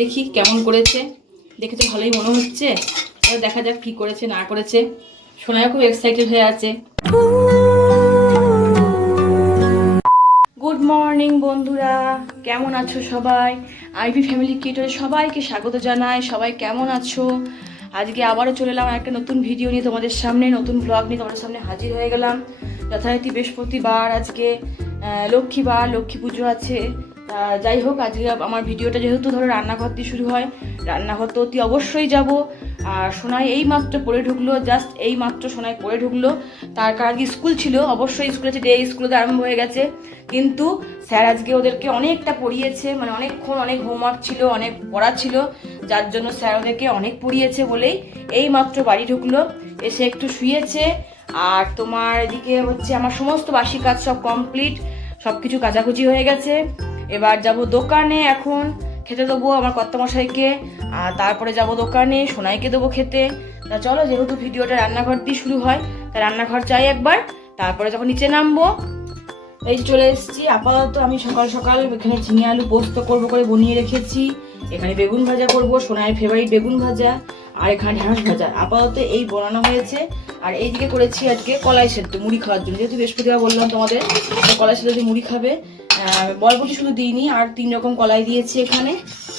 দেখি কেমন করেছে। দেখে তো ভালোই মনে হচ্ছে, এবার দেখা যাক কি করেছে না করেছে। সোনায়া খুব এক্সাইটেড হয়ে আছে। গুড মর্নিং বন্ধুরা, কেমন আছো সবাই? আইভি ফ্যামিলি কিটরে সবাইকে স্বাগত জানাই। সবাই কেমন আছো? আজকে আবারও চলে এলাম একটা নতুন ভিডিও নিয়ে তোমাদের সামনে, নতুন ব্লগ নিয়ে তোমাদের সামনে হাজির হয়ে গেলাম। যথারীতি বৃহস্পতিবার, আজকে লক্ষ্মীবার, লক্ষ্মী পুজো আছে। যাই হোক, আজকে আমার ভিডিওটা যেহেতু ধরো রান্নাঘর দিয়ে শুরু হয়, রান্নাঘর তো অতি অবশ্যই যাব। আর সোনাই এই মাত্র পড়ে ঢুকলো, জাস্ট এই মাত্র সোনাই পড়ে ঢুকলো। তার কারণ আজকে স্কুল ছিল, অবশ্যই স্কুলে ডে স্কুলে আরম্ভ হয়ে গেছে। কিন্তু স্যার আজকে ওদেরকে অনেকটা পড়িয়েছে, মানে অনেকক্ষণ অনেক হোমওয়ার্ক ছিল, অনেক পড়া ছিল, যার জন্য স্যার ওদেরকে অনেক পড়িয়েছে বলেই এই মাত্র বাড়ি ঢুকলো, এসে একটু শুয়েছে। আর তোমার এদিকে হচ্ছে আমার সমস্ত বাসি কাজ সব কমপ্লিট, সব কিছু কাচাকুচি হয়ে গেছে। এবার যাব দোকানে, এখন খেতে দেবো আমার কর্তামশাইকে, আর তারপরে যাব দোকানে সোনাইকে দেবো খেতে। তা চলো, যেহেতু ভিডিওটা রান্নাঘর দিয়ে শুরু হয়, তা রান্নাঘর চাই একবার, তারপরে যখন নিচে নামবো। এই চলে এসেছি। আপাতত আমি সকাল সকাল এখানে ঝিঙে আলু পোস্ত করবো করে বনিয়ে রেখেছি। এখানে বেগুন ভাজা করবো, সোনাইয়ের ফেভারিট বেগুন ভাজা, আর এখানে ঢেঁড়স ভাজা। আপাতত এই বানানো হয়েছে। আর এইদিকে করেছি আজকে কলাই সেদ্ধ মুড়ি খাওয়ার জন্য, যেহেতু বৃহস্পতিবার বললাম তোমাদের, কলাই সেদ্ধ দিয়ে মুড়ি খাবে। বরবটি শুধু দিইনি, আর 3 রকম কলাই দিয়েছি এখানে,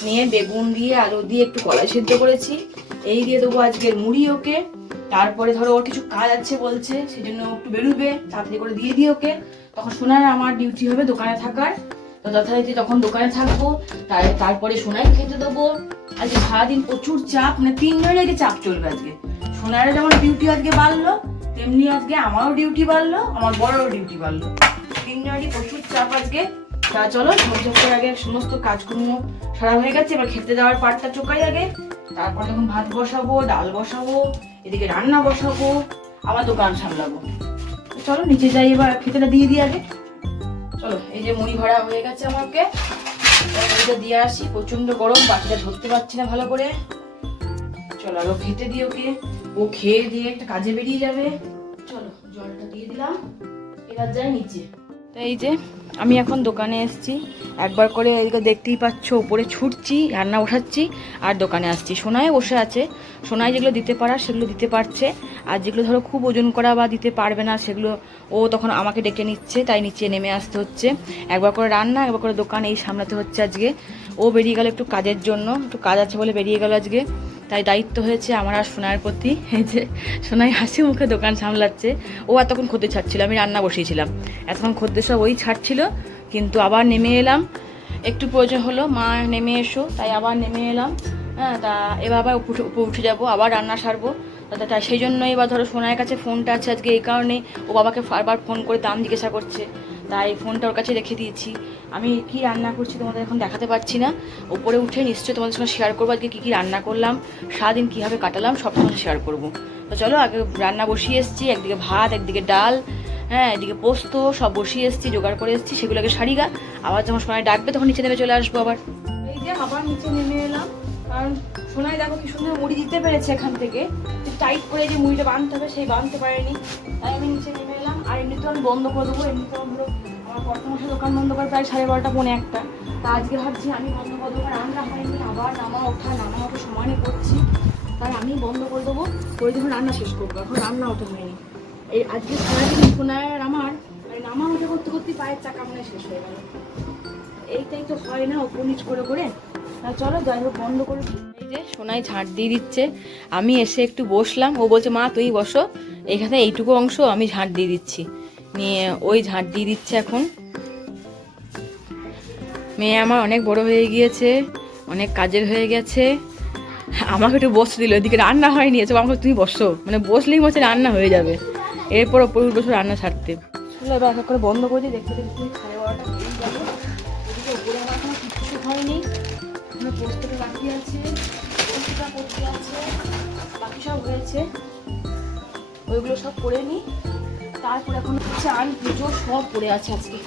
নিয়ে বেগুন দিয়ে আলু দিয়ে একটু কলাই সেদ্ধ করেছি। এই দিয়ে দেবো আজকের মুড়ি ওকে। তারপরে ধরো ওর কিছু কাজ আছে বলছে, সেই জন্য একটু বেরোবে, তাড়াতাড়ি করে দিয়ে দিই ওকে। তখন সোনার আমার ডিউটি হবে দোকানে থাকার, তো যথারীতি তখন দোকানে থাকবো। তারপরে সোনাই খেতে দেবো। আজকে সারাদিন প্রচুর চাপ, মানে 3 জনের আজকে চাপ চলবে আজকে। সোনারও যেমন ডিউটি আজকে বাড়লো, তেমনি আজকে আমারও ডিউটি বাড়লো, আমার বড়ও ডিউটি বাড়লো। 3 জনেরই প্রচুর চাপ আজকে। তা চলো, ঝকঝকের আগে সমস্ত কাজকর্ম সারা হয়ে গেছে, এবার খেতে দেওয়ার পাটটা চোকাই আগে। তারপর যখন ভাত বসাবো, ডাল বসাবো, এদিকে রান্না বসাবো, আবার দোকান সামলাবো। চলো নিচে যাই, এবার খেতেটা দিয়ে দিই আগে। চলো, এই যে মুড়ি ভরা হয়ে গেছে আমাকে, মুড়িটা দিয়ে আসি। প্রচন্ড গরম, বাটিটা ধরতে পারছি না ভালো করে। চলো আরো খেতে দিই ওকে, ও খেয়ে দিয়ে একটা কাজে বেরিয়ে যাবে। চলো জলটা দিয়ে দিলাম, এবার যাই নিচে। তো এই যে আমি এখন দোকানে এসেছি, একবার করে এদিকে দেখতেই পাচ্ছ, উপরে ছুটছি, রান্না বসাচ্ছি আর দোকানে আসছি। সোনাই বসে আছে, সোনাই যেগুলো দিতে পারার সেগুলো দিতে পারছে, আর যেগুলো ধরো খুব ওজন করা বা দিতে পারবে না সেগুলো ও তখন আমাকে ডেকে নিচ্ছে, তাই নিচে নেমে আসতে হচ্ছে। একবার করে রান্না, একবার করে দোকান, এই সামলাতে হচ্ছে আজকে। ও বেরিয়ে গেল একটু কাজের জন্য, একটু কাজ আছে বলে বেরিয়ে গেল আজকে, তাই দায়িত্ব হয়েছে আমার আর সোনার প্রতি। এই যে সোনাই হাসি মুখে দোকান সামলাচ্ছে। ও এতক্ষণ খদ্দের ছাড়ছিল, আমি রান্না বসিয়েছিলাম, এতক্ষণ খদ্দের সব ওই ছাড়ছিল। কিন্তু আবার নেমে এলাম, একটু প্রয়োজন হলো, মা নেমে এসো, তাই আবার নেমে এলাম। হ্যাঁ, তা এবার আবার উপরে উঠে যাবো, আবার রান্না সারবো। তাই সেই জন্যই এবার ধরো সোনার কাছে ফোনটা আছে আজকে, এই কারণে ও বাবাকে বারবার ফোন করে দাম জিজ্ঞাসা করছে, তাই ফোনটা ওর কাছে রেখে দিয়েছি। আমি কি রান্না করছি তোমাদের এখন দেখাতে পারছি না, উপরে উঠে নিশ্চয়ই তোমাদের সঙ্গে শেয়ার করবো আজকে কী রান্না করলাম, সারাদিন কীভাবে কাটালাম সব তোমাদের শেয়ার করবো। তো চলো, আগে রান্না বসিয়ে এসেছি, একদিকে ভাত, একদিকে ডাল, হ্যাঁ এদিকে পোস্ত, সব বসিয়ে এসেছি, জোগাড় করে এসেছি। সেগুলোকে সারিগা, আবার যখন সোনাই ডাকবে তখন নিচে নেমে চলে আসবো আবার। এই যে আবার নিচে নেমে এলাম, কারণ সোনাই দেখো কি সুন্দর মুড়ি দিতে পেরেছে এখান থেকে, টাইট করে যে মুড়িটা বাঁধতে হবে সেই বাঁধতে পারেনি, তাই আমি নিচে নেমে এলাম। আর এমনিতেও আমি বন্ধ করে দেবো, এমনিতেও আমরা আমার কর্তমশাই দোকান বন্ধ করে প্রায় 12:30 পৌনে 1টা। তা আজকে ভাবছি আমি বন্ধ করে দেবো, রান্না হয়নি, আবার নামা ওঠা সমানে করছি, তাই আমি বন্ধ করে দেবো, করে যখন রান্না শেষ করবো। এখন রান্না ওঠা হয়নি, এই আজকে সারাদিন সোনায় আর আমার নামা ওঠা করতে করতে পায়ের চাকা মনে শেষ হয়ে গেল। এইটাই তো হয় না, উপর নিচ করে করে। চলো যাই হোক, বন্ধ করে। এই যে সোনাই ঝাঁট দিয়ে দিচ্ছে, আমি এসে একটু বসলাম, ও বলছে মা তুই বসো, এখানে এইটুকু অংশ আমি ঝাঁট দিয়ে দিচ্ছি, নিয়ে ওই ঝাঁট দিয়ে দিচ্ছে এখন। মেয়ে আমার অনেক বড় হয়ে গিয়েছে, অনেক কাজের হয়ে গেছে, আমাকে একটু বসতে দিল, এদিকে রান্না হয়নি, এসব আমাকে তুমি বসো, মানে বসলেই মনে হচ্ছে রান্না হয়ে যাবে, এরপর ওপরে বসে রান্না ছাড়তে। চলো এবার এক করে বন্ধ করে দিই, দেখতে দেখতে 12:30 বেরিয়ে যাবে। এদিকে ওপরে আমার এখনো কিচ্ছু হয়নি, এখানে পোস্তটা বাকি আছে, পোস্তটা করতে আছে, বাকি সব হয়েছে, ওইগুলো সব করে নিই। তারপর এখন চাল পুজো সব পড়ে আছে আজকে।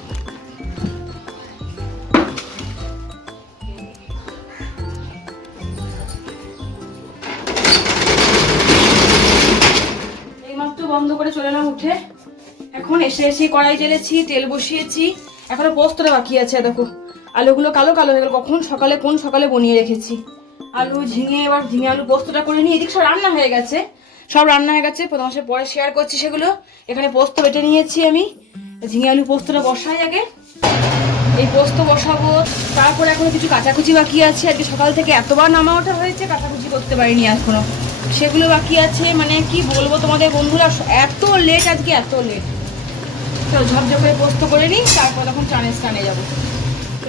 এইমাত্র বন্ধ করে চলে এলাম উঠে, এখন এসে কড়াই জেলেছি, তেল বসিয়েছি, এখনো পোস্তটা বাকি আছে দেখো, আলুগুলো কালো কালো হয়ে গেল, কোন সকালে বনিয়ে রেখেছি। আলু ঝিঙে, এবার ঝিঙে আলু পোস্তটা করে নিই। এদিকে সব রান্না হয়ে গেছে, তোমার পরে শেয়ার করছি সেগুলো। এখানে পোস্ত বেটে নিয়েছি আমি, ঝিঙে আলু পোস্তটা বসাই আগে। এই পোস্ত বসাবো, তারপর এখনো কিছু কাঁচাকুচি বাকি আছে। আজকে সকাল থেকে এতবার নামা ওঠা হয়েছে, কাঁচাকুচি করতে পারিনি এখনো, সেগুলো বাকি আছে। মানে কি বলবো তোমাদের বন্ধুরা, এত লেট আজকে, এত লেট। চলো ঝপঝপ করে পোস্ত করে নিই, তারপর তখন স্নানে যাবো।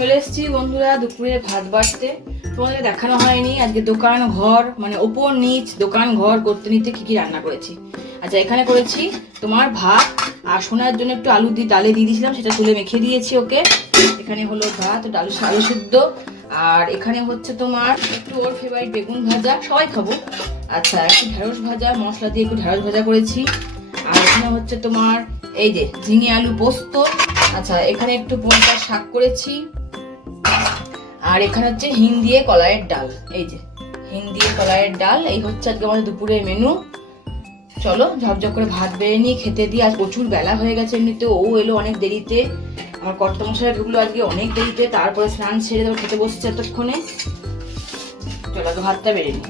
চলে এসেছি বন্ধুরা দুপুরে ভাত বাড়তে। তোমাদের দেখানো হয়নি আজকে দোকান ঘর, মানে ওপর নিচ দোকান ঘর করতে নিতে কি কি রান্না করেছি। আচ্ছা, এখানে করেছি তোমার ভাত, আর সোনার জন্য একটু আলু ডালে দিয়ে দিয়েছিলাম, সেটা তুলে মেখে দিয়েছি ওকে। এখানে হলো ভাত, আলু সিদ্ধ, আর এখানে হচ্ছে তোমার একটু ওর ফেভারিট বেগুন ভাজা, সবাই খাবো। আচ্ছা, একটু ঢেঁড়স ভাজা, মশলা দিয়ে একটু ঢেঁড়স ভাজা করেছি। আর এখানে হচ্ছে তোমার এই যে ঝিঙে আলু পোস্ত। আচ্ছা, এখানে একটু পঞ্চাশ শাক করেছি। আর এখানে হচ্ছে হিং দিয়ে কলাইয়ের ডাল, এই যে হিং দিয়ে কলাইয়ের ডাল। এই হচ্ছে আজকে আমাদের দুপুরের মেনু। চলো ঝপঝপ করে ভাত বেড়ে নিই, খেতে দিই। আজ প্রচুর বেলা হয়ে গেছে, এমনিতে ও এলো অনেক দেরিতে, আমার কর্তামশাই ঢুকলো আজকে অনেক দেরিতে, তারপরে স্নান সেরে দেবো, খেতে বসছে এতক্ষণে। চলো ভাতটা বেড়ে নিই।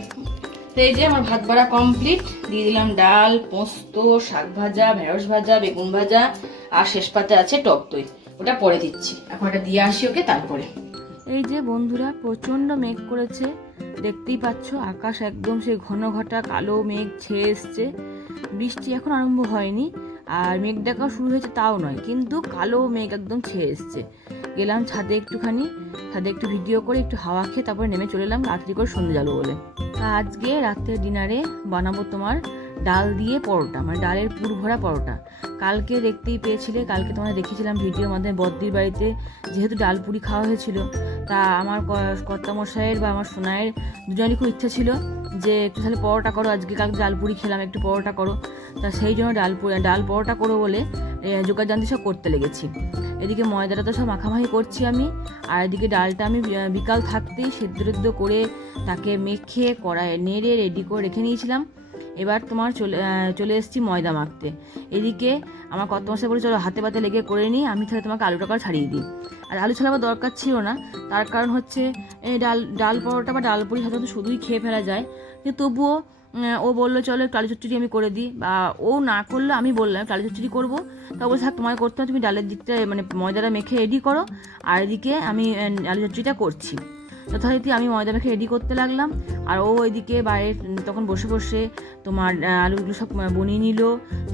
তো এই যে আমার ভাত বাড়া কমপ্লিট, দিয়ে দিলাম ডাল, পোস্ত, শাক ভাজা, ঢেঁড়স ভাজা, বেগুন ভাজা, আর শেষ পাতে আছে টক দই, ওটা পরে দিচ্ছি। এখন এটা দিয়ে আসি ওকে, তারপরে। এই যে বন্ধুরা প্রচন্ড মেঘ করেছে, দেখতেই পাচ্ছ আকাশ একদম সেই ঘন ঘটা কালো মেঘ ছেয়ে এসছে। বৃষ্টি এখন আরম্ভ হয়নি, আর মেঘ ডাকাও শুরু হয়েছে তাও নয়, কিন্তু কালো মেঘ একদম ছেয়ে এসছে। গেলাম ছাদে একটু ভিডিও করে একটু হাওয়া খেয়ে তারপরে নেমে চলে এলাম রাত্রি করে সন্ধ্যে জ্বালো বলে। আজকে রাত্রের ডিনারে বানাবো তোমার ডাল দিয়ে পরোটা, মানে ডালের পুর ভরা পরোটা। কালকে দেখতেই পেয়েছিলে, কালকে তোমাদের দেখিয়েছিলাম ভিডিওর মাধ্যমে বদ্দির বাড়িতে যেহেতু ডাল পুরি খাওয়া হয়েছিল, তা আমার কর্তামশাইয়ের বা আমার সোনাইয়ের দুজনেরই খুব ইচ্ছা ছিল যে একটু তাহলে পরোটা করো, আজকে কালকে ডাল পুরি খেলাম, একটু পরোটা করো। তা সেই জন্য ডাল পরোটা করো বলে জোগাড়যন্ত্র সব করতে লেগেছি। এদিকে ময়দাটা তো সব মাখামাখি করছি আমি, আর এদিকে ডালটা আমি বিকাল থাকতেই সেদ্ধ করে তাকে মেখে কড়াইয়ে নেড়ে রেডি করে রেখে নিয়েছিলাম। এবার তোমার চলে এসেছি ময়দা মাখতে। এদিকে আমার কর্তামশাই বলে চলো হাতে পাতে লেগে করে নিই, আমি তাহলে তোমাকে আলুটা ছাড়িয়ে দিই। আর আলু ছাড়াবার দরকার ছিল না, তার কারণ হচ্ছে ডাল পরোটা বা ডাল পুরি সাধারণত শুধুই খেয়ে ফেলা যায়, কিন্তু তবুও ও বললো চলো একটু আলু চচ্চড়ি আমি করে দিই, বা ও না করলে আমি বললাম একটু আলু চচ্চড়ি করবো। তা বলছে থাক তোমায় করতে হবে, তুমি ডালের দিকটা মানে ময়দাটা মেখে রেডি করো, আর এদিকে আমি আলু চচ্চড়িটা করছি। যথারীতি আমি ময়দা মেখে রেডি করতে লাগলাম, আর ও এদিকে বাইরে তখন বসে বসে তোমার আলুগুলো সব বনিয়ে নিল।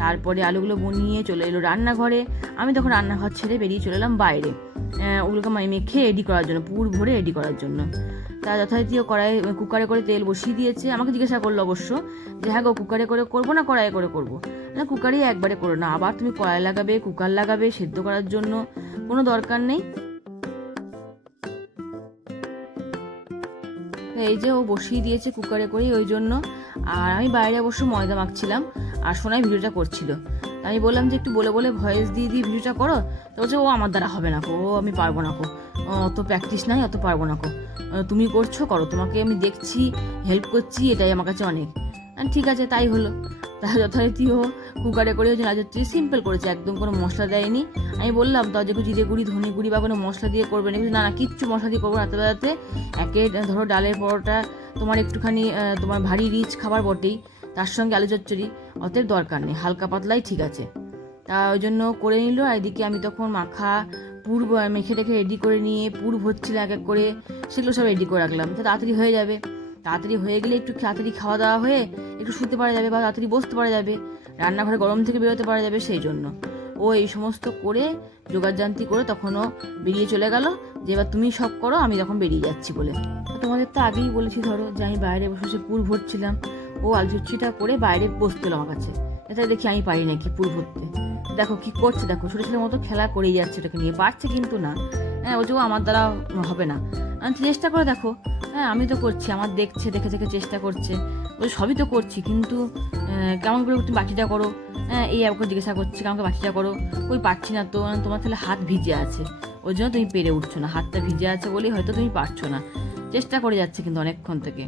তারপরে আলুগুলো বনিয়ে চলে এলো রান্নাঘরে, আমি তখন রান্নাঘর ছেড়ে বেরিয়ে চলে এলাম বাইরে ওগুলোকে মেখে রেডি করার জন্য, পুর ভরে রেডি করার জন্য। তা যথারীতি ও কুকারে করে তেল বসিয়ে দিয়েছে। আমাকে জিজ্ঞাসা করলো অবশ্য যে হ্যাঁ গো কুকারে করে করবো না কড়াইয়ে করে করবো। না, কুকারেই একবারে করো না, আবার তুমি কড়াই লাগাবে, কুকার লাগাবে সেদ্ধ করার জন্য, কোনো দরকার নেই। এই যে ও বসিয়ে দিয়েছে কুকারে করে ওই জন্য। আর আমি বাইরে অবশ্য ময়দা মাখছিলাম, আর সোনাই ভিডিওটা করছিল। আমি বললাম যে একটু বলে বলে ভয়েস দিয়ে ভিডিওটা করো। তো বলছে ও আমার দ্বারা হবে না কো, ও আমি পারবো না কো, অত প্র্যাকটিস নাই, অত পারবো না কো, তুমি করছো করো, তোমাকে আমি দেখছি হেল্প করছি, এটাই আমার কাছে অনেক। ঠিক আছে তাই হলো। তা যথারীতি ও কুকারে করে হচ্ছে রাজত্রী সিম্পল করেছে, একদম কোনো মশলা দেয়নি। আমি বললাম তো যে জিরে গুঁড়ি ধনে গুঁড়ি বা কোনো মশলা দিয়ে করবে না, না কিচ্ছু মশলা দিয়ে করবো রাতে বেলাতে। ধরো ডালের পরোটা তোমার একটুখানি তোমার ভারী রিচ খাবার বটেই, তার সঙ্গে আলু চচ্চড়ি, অতএব দরকার নেই, হালকা পাতলাই ঠিক আছে। তা ওই জন্য করে নিল। আর এদিকে আমি তখন পুর মেখে রেখে রেডি করে নিয়ে পুর ভরছিল এক এক করে, সেগুলো সব রেডি করে রাখলাম, তো তাড়াতাড়ি হয়ে যাবে। তাড়াতাড়ি হয়ে গেলে একটু তাড়াতাড়ি খাওয়া দাওয়া হয়ে একটু শুতে পারা যাবে, বা তাড়াতাড়ি বসতে পারা যাবে, রান্নাঘরে গরম থেকে বেরোতে পারা যাবে। সেই জন্য ও এই সমস্ত করে জোগাড়যন্ত্রী করে তখনও বেরিয়ে চলে গেল যে এবার তুমি সব করো, আমি তখন বেরিয়ে যাচ্ছি বলে। তোমাদের তো আগেই বলেছি ধরো যে আমি বাইরে বসে বসে পুর ভরছিলাম, ও আলু চচ্চড়িটা করে বাইরে বসতে এলো আমার কাছে, এটা দেখি আমি পারি নাকি পুর ভরতে। দেখো কি করছে, দেখো ছোটো ছেলের মতো খেলা করেই যাচ্ছে, ওটাকে নিয়ে পারছে কিন্তু না। হ্যাঁ, ও যে আমার দ্বারা হবে না, চেষ্টা করে দেখো। হ্যাঁ, আমি তো করছি, আমার দেখছে, দেখে দেখে চেষ্টা করছে, ওই সবই তো করছি, কিন্তু কেমন করে তুমি বাকিটা করো। হ্যাঁ, এই আমাকে জিজ্ঞাসা করছে কেমন বাকিটা করো, ওই পারছি না তো, তোমার তাহলে হাত ভিজে আছে, ওই জন্য তুমি পেরে উঠছো না, হাতটা ভিজে আছে বলেই হয়তো তুমি পারছো না। চেষ্টা করে যাচ্ছে কিন্তু অনেকক্ষণ থেকে,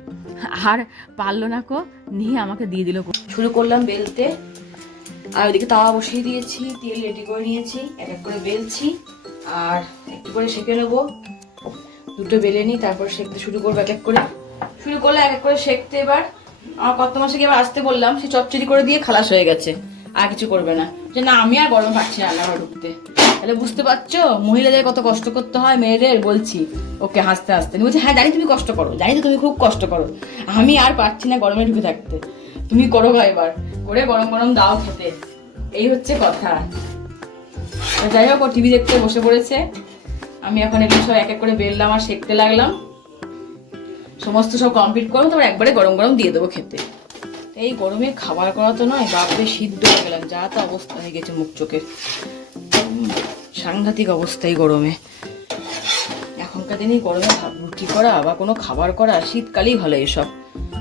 আর পারলো না কো, নিয়ে আমাকে দিয়ে দিল। শুরু করলাম বেলতে, আর ওইদিকে তাওয়া বসিয়ে দিয়েছি, তেল রেডি করে নিয়েছি, এক এক করে বেলছি, আর একটু করে সেঁকে নেবো। দুটো বেলে নিই, তারপর সেঁকতে শুরু করবো এক এক করে। শুরু করলে এক এক করে সেঁকতে। এবার আমার কত মাসে এবার আসতে বললাম, সে চচ্চড়ি করে দিয়ে খালাস হয়ে গেছে, আর কিছু করবে না। যে না আমি আর গরম পাচ্ছি না রান্নাঘরে ঢুকতে। তাহলে বুঝতে পারছো মহিলাদের কত কষ্ট করতে হয় মেয়েদের, বলছি ওকে হাসতে হাসতে। বলছি হ্যাঁ জানি তুমি কষ্ট করো, জানি তো তুমি খুব কষ্ট করো, আমি আর পারছি না গরমে ঢুকে থাকতে, তুমি করো এবার করে গরম গরম দাও খেতে, এই হচ্ছে কথা। যাই হোক ও টিভি দেখতে বসে পড়েছে, আমি এখন এগুলো সব এক এক করে বেললাম আর সেঁকতে লাগলাম। সমস্ত সব কমপ্লিট করবো, তারপর একবারে গরম গরম দিয়ে দেবো খেতে। এই গরমে খাবার করা তো নয়, বাপরে সিদ্ধ হয়ে গেলাম, যা তা অবস্থা হয়ে গেছে মুখ চোখের, সাংঘাতিক অবস্থা এই গরমে। এখনকার দিনে গরমে রুটি করা বা কোনো খাবার করা শীতকালেই ভালো, এসব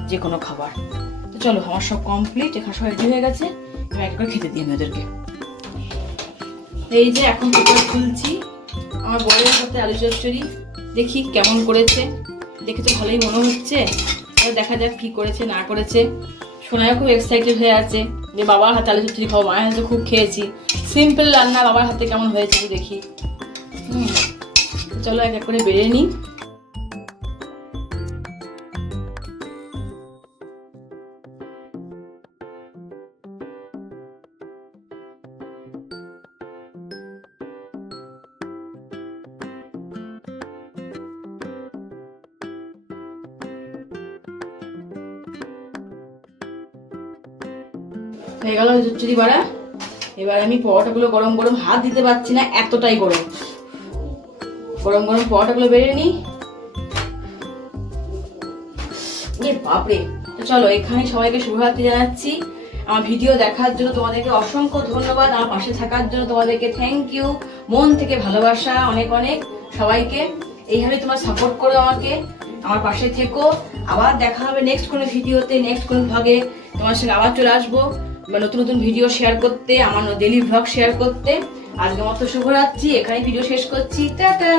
যে কোনো খাবার। তো চলো আমার সব কমপ্লিট, এখানে সব রেডি হয়ে গেছে, এবার এক করে খেতে দিই ওদেরকে। এই যে এখন পেপার খুলছি, আমার বড়ের সাথে আলু চচ্চড়ি, দেখি কেমন করেছে, দেখে তো ভালোই মনে হচ্ছে, দেখা যাক কি করেছে না করেছে। সোনাইও খুব এক্সাইটেড হয়ে আছে যে বাবার হাতে আলু চচ্চড়ি খাবো, মায়ের হাতে খুব খেয়েছি, সিম্পল রান্না, বাবার হাতে কেমন হয়েছে দেখি। চলো এক এক করে বেড়ে নিই। হয়ে গেল চচ্চড়ি বাড়া। এবার আমি পরোটাগুলো গরম গরম, হাত দিতে পারছি না এতটাই গরম, গরম গরম পরোটাগুলো বেড়ে নিই। বাপরে। তো চলো এখানে সবাইকে শুভরাত্রি জানাচ্ছি। আমার ভিডিও দেখার জন্য তোমাদেরকে অসংখ্য ধন্যবাদ, আমার পাশে থাকার জন্য তোমাদেরকে থ্যাংক ইউ, মন থেকে ভালোবাসা অনেক অনেক সবাইকে। এইভাবে তোমরা সাপোর্ট করো আমাকে, আমার পাশে থেকো। আবার দেখা হবে নেক্সট কোনো ভিডিওতে, নেক্সট কোনো ভ্লগে তোমার সঙ্গে আবার চলে আসবো নতুন নতুন ভিডিও শেয়ার করতে, আমার ডেইলি ভ্লগ শেয়ার করতে। আজকের মতো শুভরাত্রি, এখানে ভিডিও শেষ করছি, টাটা।